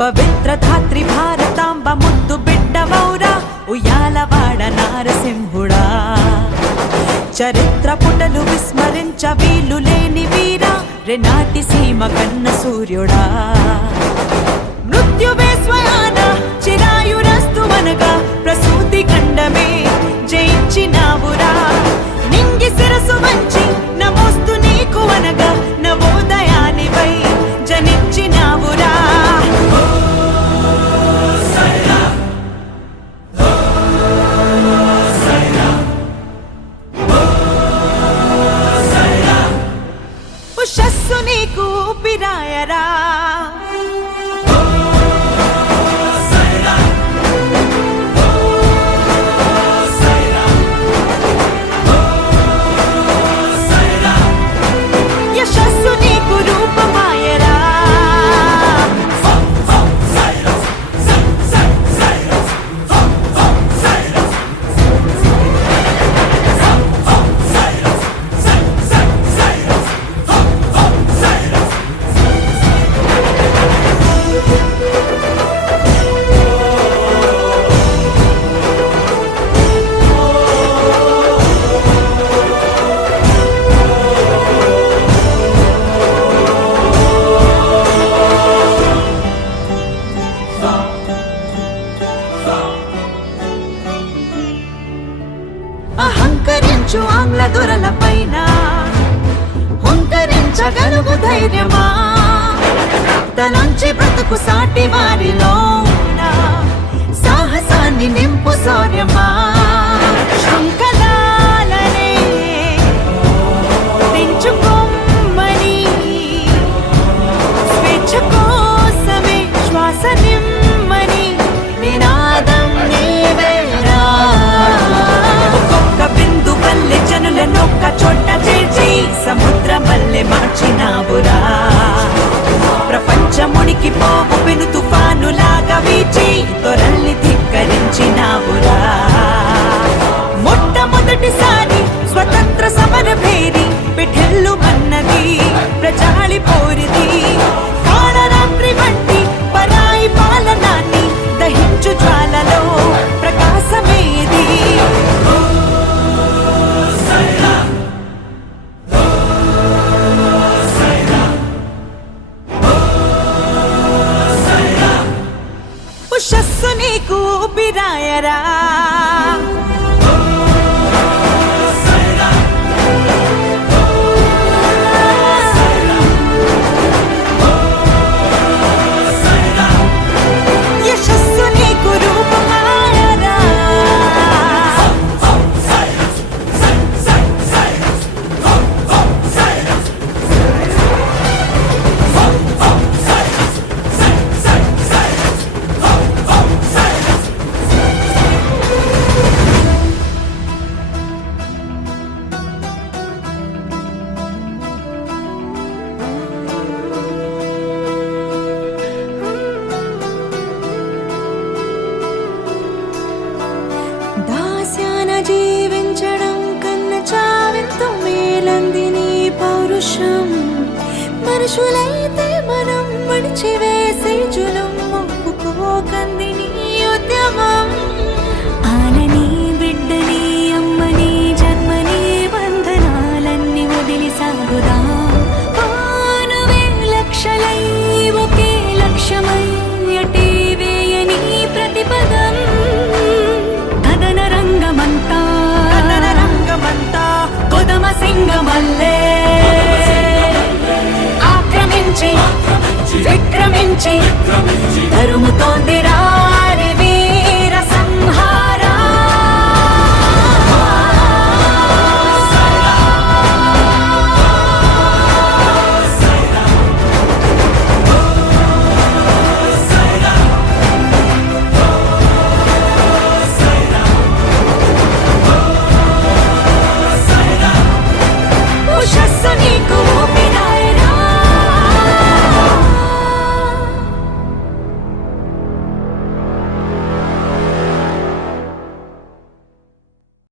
పవిత్ర ధాత్రి భారతాంబ ముద్దు బిడ్డవౌరా ఉయ్యాలవాడ నారసింహుడా. చరిత్ర పుటలు విస్మరించ వీలు లేని వీరా రెనాటి సీమ కన్న సూర్యుడా. మృత్యువే বিরায়রা దొరల పైన హుంకరించగలుగు ధైర్యమా? తనంచి బ్రతుకు సాటి వారిలో సాహసాన్ని నింపు సౌర్యమా? మునికి పోవు పెను తుఫానులాగా వీచి తొరల్ని ధిక్కరించినావురా. మొట్టమొదటిసారి స్వతంత్ర సమర భేరి ফিরায়রা మనుషులైతే మనం మడిచి వేసే జులం ఒప్పుకోకంది నీ ఉద్యమం. ఆనని బిడ్డని అమ్మని జన్మని వందనాలన్నీ వదిలి సాగుదా. ఆనువే లక్షలై ఒకే లక్ష్యమై అటే వేయని ప్రతిపదం. కథన రంగమంతా కన్నడ రంగమంతా కొదమ సింగమల్లే తరుముతోందిరా